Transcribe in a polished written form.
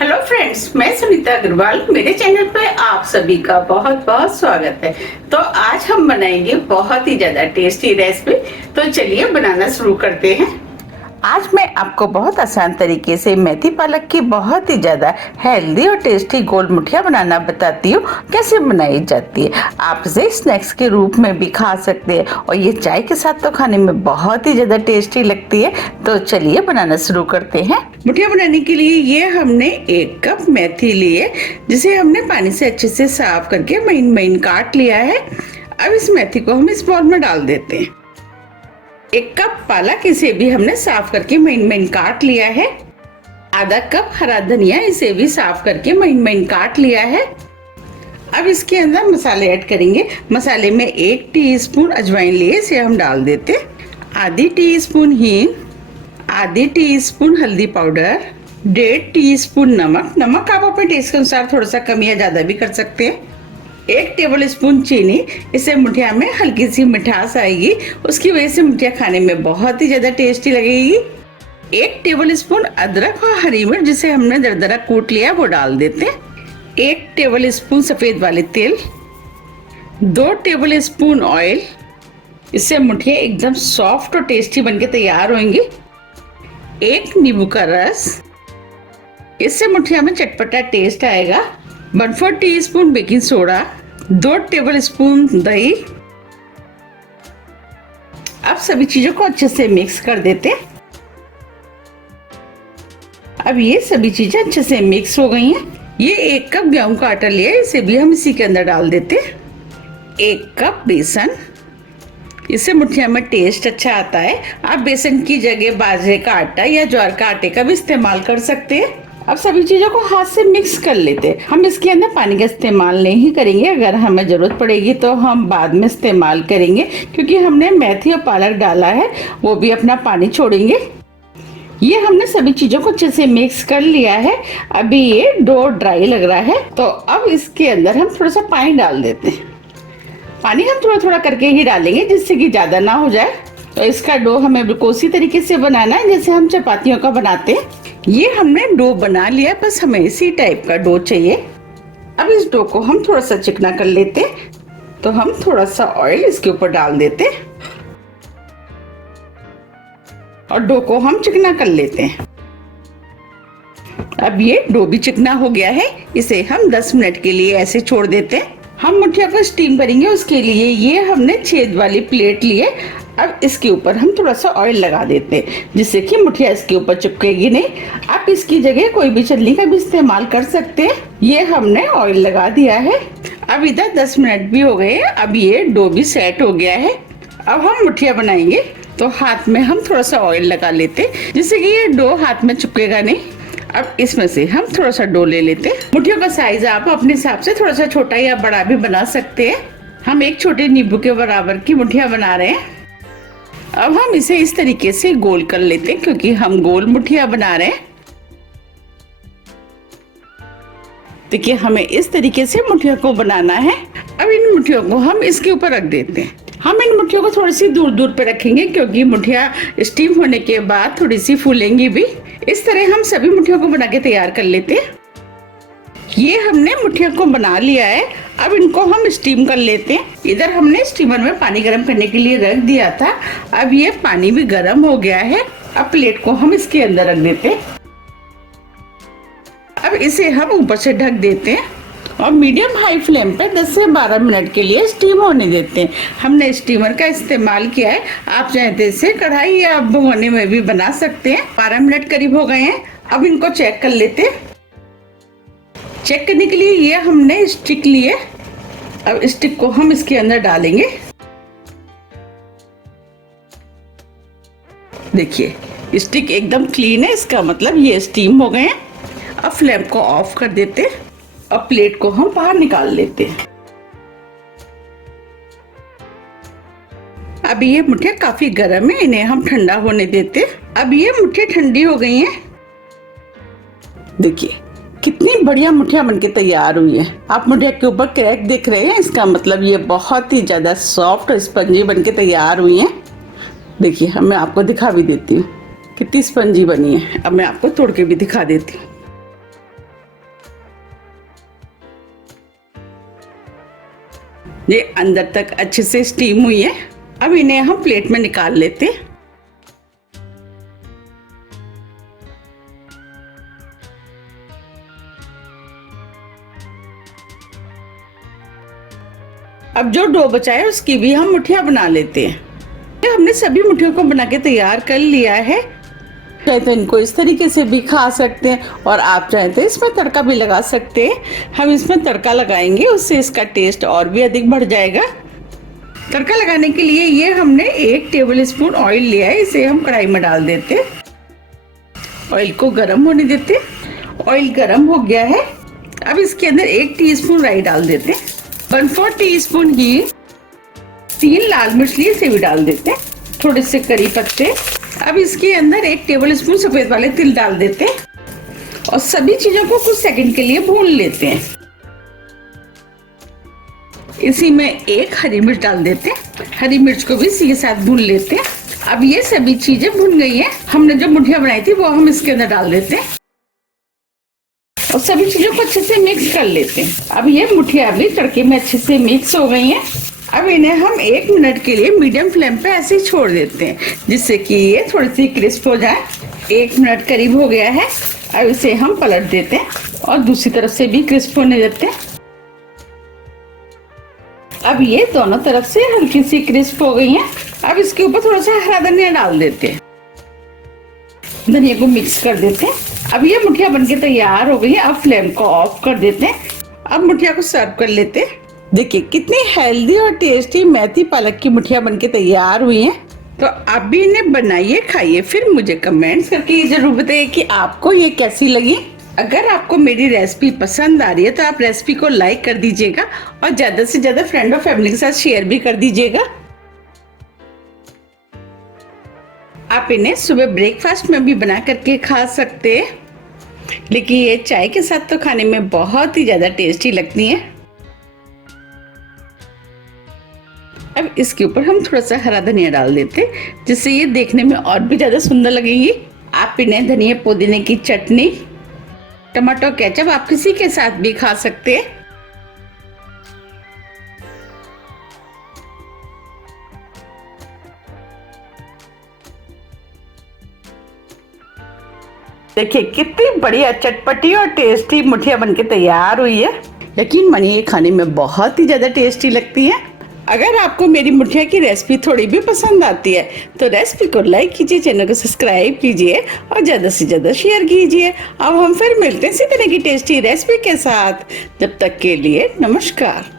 Hello friends, मैं सुनीता अग्रवाल। मेरे channel पे आप सभी का बहुत बहुत स्वागत है। तो आज हम बनाएंगे बहुत ही ज्यादा टेस्टी रेसिपी। तो चलिए बनाना शुरू करते हैं। आज मैं आपको बहुत आसान तरीके से मेथी पालक की बहुत ही ज्यादा हेल्दी और टेस्टी गोल मुठिया बनाना बताती हूँ। कैसे बनाई जाती है, आप इसे स्नैक्स के रूप में भी खा सकते हैं और ये चाय के साथ तो खाने में बहुत ही ज्यादा टेस्टी लगती है। तो चलिए बनाना शुरू करते हैं। मुठिया बनाने के लिए ये हमने 1 कप मेथी लिए, जिसे हमने पानी से अच्छे से साफ करके महीन महीन काट लिया है। अब इस मेथी को हम इस बाउल में डाल देते हैं। 1 कप पालक, इसे भी हमने साफ करके महीन महीन काट लिया है। आधा कप हरा धनिया, इसे भी साफ करके महीन महीन काट लिया है। अब इसके अंदर मसाले ऐड करेंगे। मसाले में 1 टीस्पून अजवाइन लिए, इसे हम डाल देते। आधी टीस्पून हींग, आधी टीस्पून हल्दी पाउडर, 1.5 टीस्पून नमक आप अपने टेस्ट के अनुसार थोड़ा सा कम या ज्यादा भी कर सकते हैं। 1 टेबल स्पून चीनी, इससे मुठिया में हल्की सी मिठास आएगी, उसकी वजह से मुठिया खाने में बहुत ही ज्यादा टेस्टी लगेगी। 1 टेबल स्पून अदरक और हरी मिर्च, जिसे हमने दरदरा कूट लिया, वो डाल देते हैं। 1 टेबल स्पून सफेद वाले तेल, 2 टेबल स्पून ऑयल, इससे मुठिया एकदम सॉफ्ट और टेस्टी बनके तैयार होंगी। 1 नींबू का रस, इससे मुठिया में चटपटा टेस्ट आएगा। 1/4 teaspoon baking soda, 2 table spoon दही। अब सभी चीजों को अच्छे से मिक्स कर देते। अब ये सभी चीजें अच्छे से मिक्स हो गई हैं। ये 1 कप गेहूं का आटा लिया है, इसे भी हम इसी के अंदर डाल देते। 1 कप बेसन, इससे मुठिया में टेस्ट अच्छा आता है। आप बेसन की जगह बाजरे का आटा या ज्वार का आटे का भी इस्तेमाल कर सकते हैं। अब सभी चीजों को हाथ से मिक्स कर लेते हैं। हम इसके अंदर पानी का इस्तेमाल नहीं करेंगे, अगर हमें जरूरत पड़ेगी तो हम बाद में इस्तेमाल करेंगे, क्योंकि हमने मेथी और पालक डाला है, वो भी अपना पानी छोड़ेंगे। ये हमने सभी चीजों को अच्छे से मिक्स कर लिया है। अभी ये डो ड्राई लग रहा है, तो अब इसके अंदर हम थोड़ा सा पानी डाल देते हैं। पानी हम थोड़ा थोड़ा करके ही डालेंगे, जिससे कि ज्यादा ना हो जाए। तो इसका डो हमें बिल्कुल उसी तरीके से बनाना है जैसे हम चपातियों का बनाते हैं। ये हमने डो बना लिया, बस हमें इसी टाइप का डो चाहिए। अब इस डो को हम थोड़ा सा चिकना कर लेते, तो हम थोड़ा सा ऑयल इसके ऊपर डाल देते और डो को हम चिकना कर लेते हैं। अब ये डो भी चिकना हो गया है, इसे हम 10 मिनट के लिए ऐसे छोड़ देते हैं। हम मुठिया को स्टीम करेंगे, उसके लिए ये हमने छेद वाली प्लेट ली है। अब इसके ऊपर हम थोड़ा सा ऑयल लगा देते हैं, जिससे कि मुठिया इसके ऊपर चिपकेगी नहीं। आप इसकी जगह कोई भी चटनी का भी इस्तेमाल कर सकते हैं। ये हमने ऑयल लगा दिया है। अब इधर 10 मिनट भी हो गए हैं। अब ये डो भी सेट हो गया है। अब हम मुठिया बनाएंगे, तो हाथ में हम थोड़ा सा ऑयल लगा लेते, जिससे कि ये डो हाथ में चिपकेगा नहीं। अब इसमें से हम थोड़ा सा डो ले लेते। मुठियों का साइज आप अपने हिसाब से थोड़ा सा छोटा या बड़ा भी बना सकते हैं। हम 1 छोटे नींबू के बराबर की मुठिया बना रहे हैं। अब हम इसे इस तरीके से गोल कर लेते हैं, क्योंकि हम गोल मुठिया बना रहे हैं। देखिए, हमें इस तरीके से मुठिया को बनाना है। अब इन मुठियों को हम इसके ऊपर रख देते हैं। हम इन मुठियों को थोड़ी सी दूर दूर पे रखेंगे, क्योंकि मुठिया स्टीम होने के बाद थोड़ी सी फूलेंगी भी। इस तरह हम सभी मुठियों को बना के तैयार कर लेते हैं। ये हमने मुठिया को बना लिया है। अब इनको हम स्टीम कर लेते हैं। इधर हमने स्टीमर में पानी गर्म करने के लिए रख दिया था। अब ये पानी भी गर्म हो गया है। अब प्लेट को हम इसके अंदर रख देते हैं। अब इसे हम ऊपर से ढक देते हैं और मीडियम हाई फ्लेम पे 10 से 12 मिनट के लिए स्टीम होने देते हैं। हमने स्टीमर का इस्तेमाल किया है। आप चाहे तो इसे कढ़ाई या भगोने में भी बना सकते हैं। 12 मिनट करीब हो गए हैं। अब इनको चेक कर लेते हैं। चेक करने के लिए ये हमने स्टिक लिए। अब स्टिक को हम इसके अंदर डालेंगे। देखिए, स्टिक एकदम क्लीन है, इसका मतलब ये स्टीम हो गए हैं। अब फ्लेम को ऑफ कर देते हैं। अब प्लेट को हम बाहर निकाल लेते हैं। अब ये मुठिया काफी गर्म है, इन्हें हम ठंडा होने देते। अब ये मुठिया ठंडी हो गई हैं। देखिए, कितनी बढ़िया मुठिया बनके तैयार हुई है। आप मुठिया के ऊपर क्रैक देख रहे हैं, इसका मतलब ये बहुत ही ज्यादा सॉफ्ट और स्पंजी बनके तैयार हुई हैं। देखिए, मैं आपको दिखा भी देती हूँ कितनी स्पंजी बनी है। अब मैं आपको तोड़ के भी दिखा देती हूँ। ये अंदर तक अच्छे से स्टीम हुई है। अब इन्हें हम प्लेट में निकाल लेते हैं। अब जो डो बचा है उसकी भी हम मुठिया बना लेते हैं। हमने सभी मुठियों को बना के तैयार कर लिया है। चाहे तो इनको इस तरीके से भी खा सकते हैं और आप चाहे तो इसमें तड़का भी लगा सकते हैं। हम इसमें तड़का लगाएंगे, उससे इसका टेस्ट और भी अधिक बढ़ जाएगा। तड़का लगाने के लिए ये हमने 1 टेबल स्पून ऑयल लिया है, इसे हम कढ़ाई में डाल देते हैं। ऑयल को गर्म होने देते हैं। ऑयल गर्म हो गया है। अब इसके अंदर 1 टीस्पून राई डाल देते हैं, 1/4 टीस्पून घी, 3 लाल मिर्च लिए इसे भी डाल देते हैं, थोड़े से करी पत्ते। अब इसके अंदर 1 टेबल स्पून सफेद वाले तिल डाल देते हैं और सभी चीजों को कुछ सेकंड के लिए भून लेते हैं। इसी में 1 हरी मिर्च डाल देते हैं, हरी मिर्च को भी इसी के साथ भून लेते हैं। अब ये सभी चीजें भुन गई हैं। हमने जो मुठिया बनाई थी वो हम इसके अंदर डाल देते हैं और सभी चीजों को अच्छे से मिक्स कर लेते हैं। अब ये मुठिया भी तड़के में अच्छे से मिक्स हो गई हैं। अब इन्हें हम 1 मिनट के लिए मीडियम फ्लेम पे ऐसे ही छोड़ देते हैं, जिससे कि ये थोड़ी सी क्रिस्प हो जाए। 1 मिनट करीब हो गया है। अब इसे हम पलट देते हैं और दूसरी तरफ से भी क्रिस्प होने देते हैं। अब ये दोनों तरफ से हल्की सी क्रिस्प हो गई हैं। अब इसके ऊपर थोड़ा सा हरा धनिया डाल देते हैं, धनिया को मिक्स कर देते हैं। अब ये मुठिया बनके तैयार हो गई है। अब फ्लेम को ऑफ कर देते हैं। अब मुठिया को सर्व कर लेते हैं। देखिए कितनी हेल्दी और टेस्टी मेथी पालक की मुठिया बनके तैयार हुई हैं। तो आप भी इन्हें बनाइए, खाइए, फिर मुझे कमेंट्स करके ये जरूर बताइए कि आपको ये कैसी लगी। अगर आपको मेरी रेसिपी पसंद आ रही है तो आप रेसिपी को लाइक कर दीजिएगा और ज्यादा से ज्यादा फ्रेंड और फैमिली के साथ शेयर भी कर दीजिएगा। आप इन्हें सुबह ब्रेकफास्ट में भी बना करके खा सकते हैं, लेकिन ये चाय के साथ तो खाने में बहुत ही ज्यादा टेस्टी लगती हैं। अब इसके ऊपर हम थोड़ा सा हरा धनिया डाल देते हैं, जिससे ये देखने में और भी ज्यादा सुंदर लगेगी। आप इन्हें धनिया पुदीने की चटनी, टमाटो केचप आप किसी के साथ भी खा सकते हैं। देखिए कितनी बढ़िया चटपटी और टेस्टी मुठिया बनके तैयार हुई है। यकीन मानिए ये खाने में बहुत ही ज्यादा टेस्टी लगती है। अगर आपको मेरी मुठिया की रेसिपी थोड़ी भी पसंद आती है तो रेसिपी को लाइक कीजिए, चैनल को सब्सक्राइब कीजिए और ज़्यादा से ज़्यादा शेयर कीजिए। अब हम फिर मिलते हैं इसी तरह की टेस्टी रेसिपी के साथ। जब तक के लिए नमस्कार।